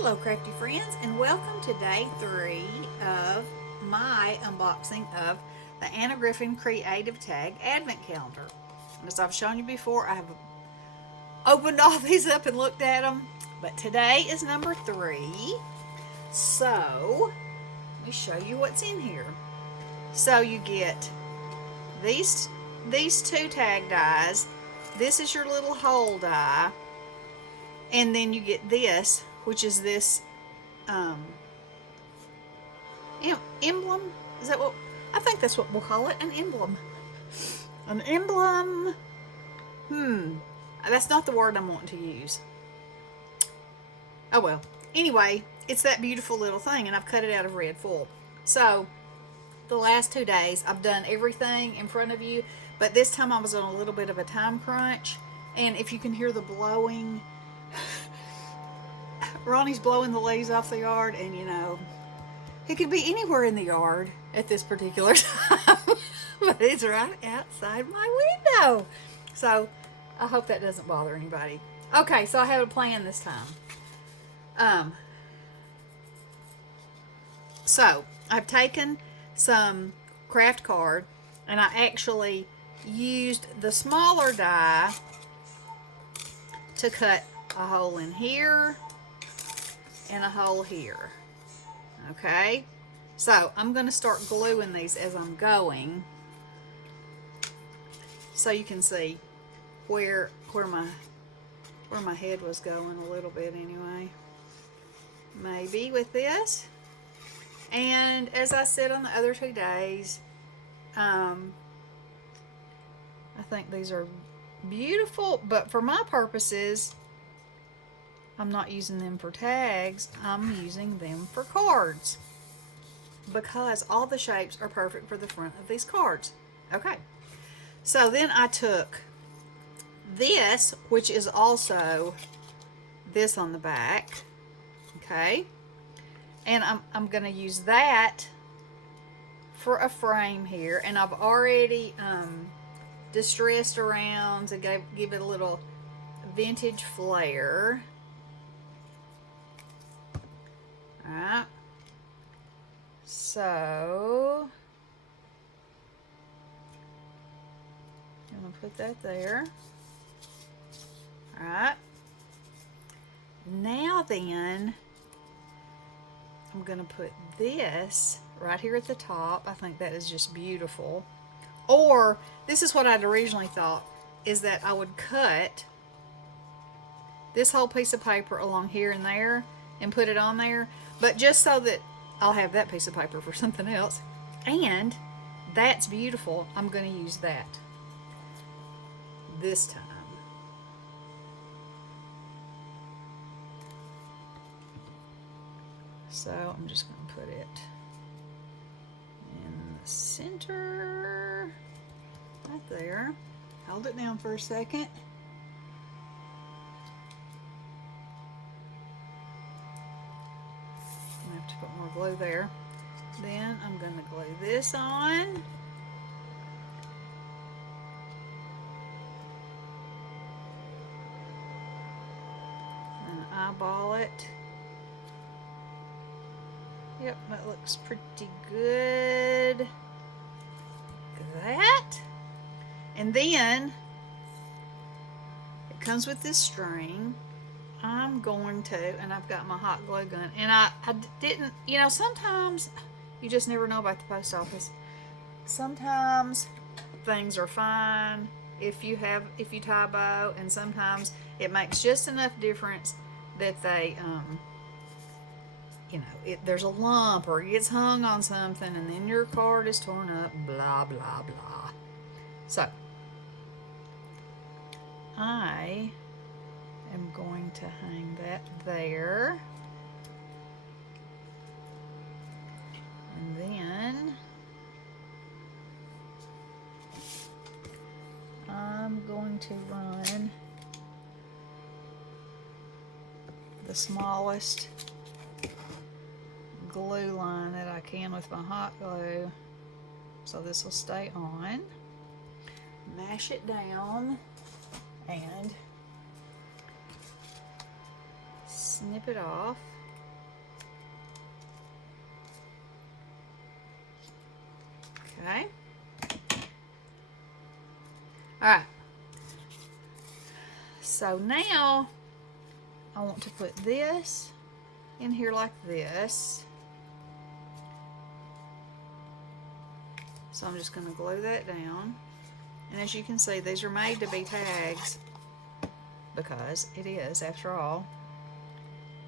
Hello Crafty Friends, and welcome to day 3 of my unboxing of the Anna Griffin Creative Tag Advent Calendar. And as I've shown you before, I have opened all these up and looked at them, but today is number 3. So, let me show you what's in here. So you get these two tag dies. This is your little hole die. And then you get this, which is this emblem. Is that what? I think that's what we'll call it, an emblem. An emblem. That's not the word I'm wanting to use. Oh well. Anyway, it's that beautiful little thing, and I've cut it out of red foil. So, the last 2 days, I've done everything in front of you, but this time I was on a little bit of a time crunch, and if you can hear the blowing, Ronnie's blowing the leaves off the yard, and you know, he could be anywhere in the yard at this particular time, but it's right outside my window. So, I hope that doesn't bother anybody. Okay, so I have a plan this time. So, I've taken some craft card, and I actually used the smaller die to cut a hole in here and a hole here. Okay, so I'm going to start gluing these as I'm going, so you can see where my head was going a little bit anyway. Maybe with this. And as I said on the other 2 days, I think these are beautiful, but for my purposes, I'm not using them for tags. I'm using them for cards, because all the shapes are perfect for the front of these cards. Okay, so then I took this, which is also this on the back, okay, and I'm going to use that for a frame here, and I've already distressed around to give it a little vintage flair. Alright, so I'm going to put that there. Alright, now then I'm going to put this right here at the top. I think that is just beautiful. Or, this is what I'd originally thought, is that I would cut this whole piece of paper along here and there and put it on there, but just so that I'll have that piece of paper for something else. And that's beautiful. I'm going to use that this time. So I'm just going to put it in the center, right there. Hold it down for a second. I'm going to have to put more glue there. Then I'm going to glue this on. And eyeball it. Yep, that looks pretty good. Look at that. And then it comes with this string. I'm going to, and I've got my hot glue gun, and I didn't, you know, sometimes you just never know about the post office. Sometimes things are fine if you tie a bow, and sometimes it makes just enough difference that they you know, there's a lump or it gets hung on something, and then your card is torn up, blah, blah, blah. So, I am going to hang that there. And then, I'm going to run the smallest glue line that I can with my hot glue, so this will stay on. Mash it down and snip it off. Okay. Alright. So now I want to put this in here like this. So I'm just going to glue that down. And as you can see, these are made to be tags because it is, after all,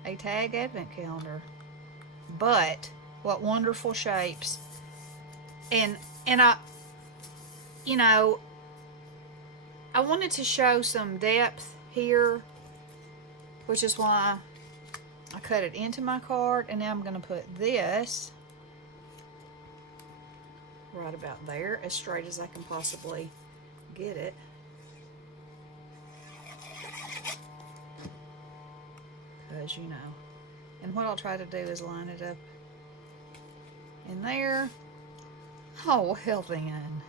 a tag advent calendar. But what wonderful shapes. And I, you know, I wanted to show some depth here, which is why I cut it into my card. And now I'm going to put this right about there, as straight as I can possibly get it. Because, you know. And what I'll try to do is line it up in there. Oh, well then.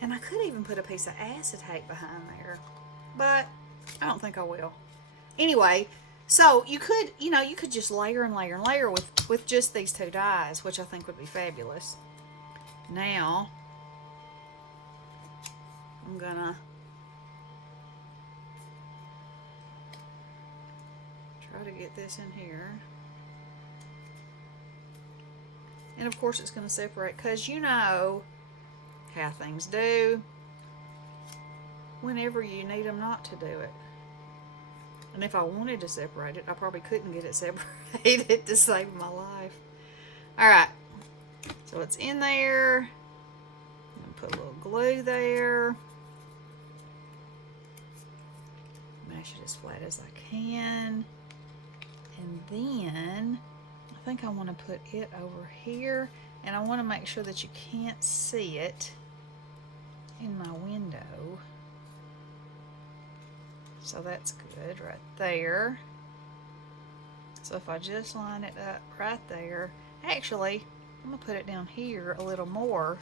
And I could even put a piece of acetate behind there, but I don't think I will. Anyway, so you could, you know, you could just layer and layer and layer with just these two dies, which I think would be fabulous. Now, I'm gonna try to get this in here. And of course it's going to separate, because you know how things do whenever you need them not to do it. And if I wanted to separate it, I probably couldn't get it separated to save my life. Alright, so it's in there. I'm going to put a little glue there. Mash it as flat as I can. And then I think I want to put it over here, and I want to make sure that you can't see it in my window. So that's good right there. So if I just line it up right there, actually I'm gonna put it down here a little more.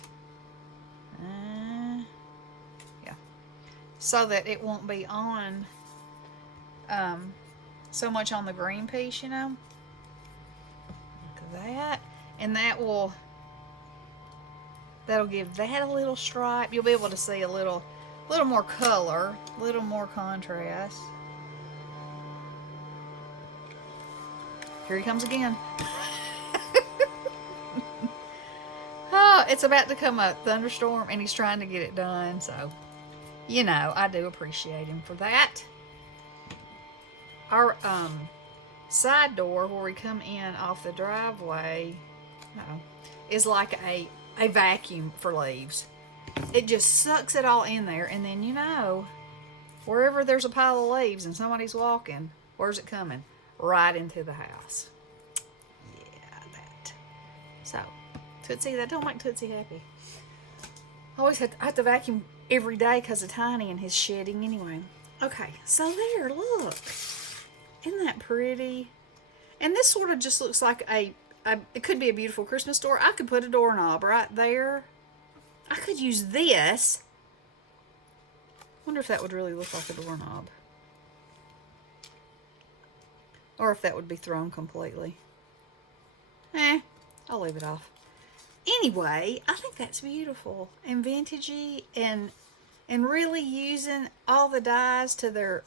Yeah, so that it won't be on so much on the green piece, you know. Look at that. And that'll give that a little stripe. You'll be able to see a little more color, a little more contrast. Here he comes again. Oh, it's about to come a thunderstorm and he's trying to get it done, so you know, I do appreciate him for that. Our side door where we come in off the driveway is like a vacuum for leaves. It just sucks it all in there, and then, you know, wherever there's a pile of leaves and somebody's walking, where's it coming? Right into the house. Yeah, that. So, Tootsie, that don't make Tootsie happy. I have to vacuum every day because of Tiny and his shedding anyway. Okay, so there, look. Isn't that pretty? And this sort of just looks like it could be a beautiful Christmas door. I could put a doorknob right there. I could use this. Wonder if that would really look like a doorknob. Or if that would be thrown completely. I'll leave it off. Anyway, I think that's beautiful and vintagey, and really using all the dies to their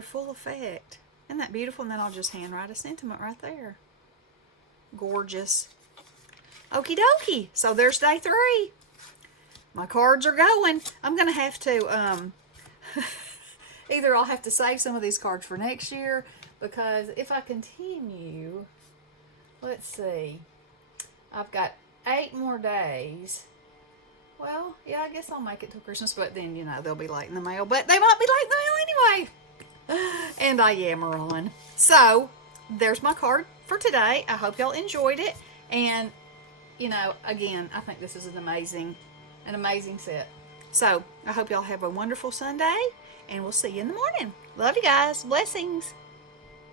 full effect. Isn't that beautiful? And then I'll just handwrite a sentiment right there. Gorgeous. Okie dokie. So there's day 3. My cards are going. I'm going to have to, either I'll have to save some of these cards for next year, because if I continue, let's see, I've got 8 more days. Well, yeah, I guess I'll make it till Christmas, but then, you know, they'll be late in the mail, but they might be late in the mail anyway. And I yammer on. So, there's my card for today. I hope y'all enjoyed it. And, you know, again, I think this is an amazing set. So, I hope y'all have a wonderful Sunday, and we'll see you in the morning. Love you guys. Blessings.